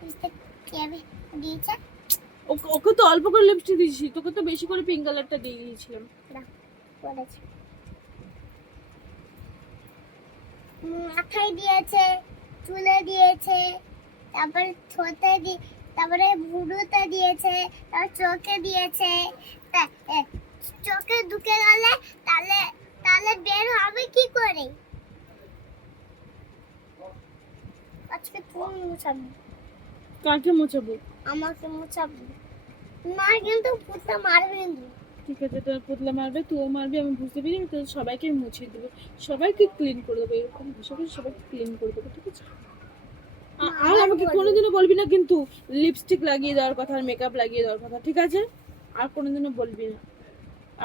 Lipstick কিভাবে দিয়েছে? ওকে তো অল্প করে লিপস্টিক দিয়েছি, তোকে তো বেশি করে পিঙ্ক কালারটা দিয়ে দিয়েছিলাম। না বলেছে মাথায় দিয়েছে, চুলে দিয়েছে, তারপর ঠোঁটে তারপরে ভুরুতে দিয়েছে, তারপর চোখে দিয়েছে। চোখে ঢুকে গেলে তাহলে তাহলে বের হবে কি করে? আজকে তুমি মুছাবি। কাকে মোছাবো? আমাকে মুছাবি। মা কিন্তু পুতা মারবে কিন্তু। ঠিক আছে, তোর পুতলা মারবে, তুইও মারবি, আমি বুঝতে পেরে আমি তোদের সবাইকে মুছিয়ে দেবো, সবাইকে ক্লিন করে দেবো, এরকম ভাষা করে সবাইকে ক্লিন করে দেবো, ঠিক আছে? আর আমাকে কোনোদিনও বলবি না কিন্তু লিপস্টিক লাগিয়ে দেওয়ার কথা আর মেকআপ লাগিয়ে দেওয়ার কথা, ঠিক আছে? আর কোনোদিনও বলবি না।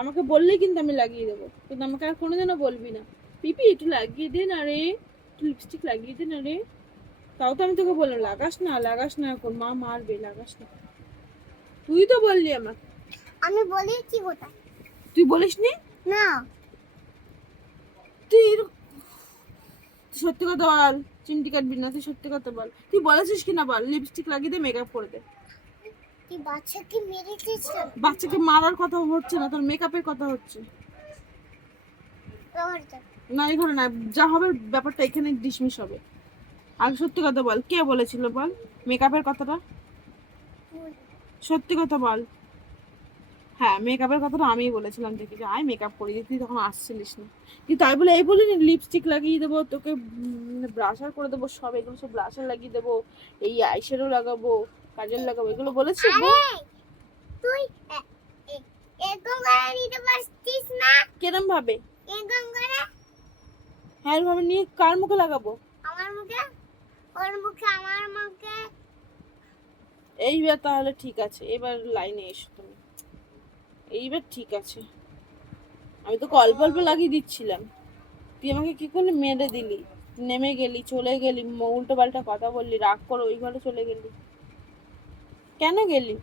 আমাকে বললেই কিন্তু আমি লাগিয়ে দেবো, কিন্তু আমাকে আর কোনোদিনও বলবি না পিপি একটু লাগিয়ে দে না রে, একটু লিপস্টিক লাগিয়ে দে না রে। তাও তো আমি তোকে বললাম লাগাস না এখন, মা মারবে, লাগাস না। তুই তো বললি আমাকে। আমি বলি কি হতা? তুই বলিসনি না তুই সত্যি কথা বল, চিমটি কাটবি না, তুই সত্যি কথা বল, তুই বলেছিস কিনা বল, লিপস্টিক লাগিয়ে দে, মেকআপ করে দে। তুই বাচ্চাকে মেরেছিস? বাচ্চাকে মারার কথা হচ্ছে না, তোর মেকআপের কথা হচ্ছে। না এখানে না, যা হবে ব্যাপারটা এখানে ডিসমিস হবে। আর সত্যি কথা বল, কে বলেছিল বল মেকআপের কথাটা? সত্যি কথা বল। হ্যাঁ, মেকআপের কথাটা আমিই বলেছিলাম, দেখি যে আয় মেকআপ করিয়ে দিই, তুই তখন আসছিলিস না। তুই তাই বলে এই বলিনি লিপস্টিক লাগিয়ে দেবো তোকে, ব্রাশার করে দেবো, সব এগুলো সব ব্রাশার লাগিয়ে দেবো, এই আইশ্যাডো লাগাবো, কাজল লাগাবো, এগুলো বলেছিস? তুই এরকম করে নিতে পারছিস না? কিরম ভাবে? এরকম করে। হ্যাঁ ভাবে নিয়ে কার মুখে লাগাবো? আমার মুখে, ওর মুখে, আমার মুখে। এইবার তাহলে ঠিক আছে, এবার লাইনে এসো তুমি, এইবার ঠিক আছে। আমি তোকে অল্প অল্প লাগিয়ে দিচ্ছিলাম, তুই আমাকে কি করলি, মেরে দিলি, নেমে গেলি, চলে গেলি, উল্টো পাল্টা কথা বললি, রাগ করে ওই ঘরে চলে গেলি, কেন গেলি?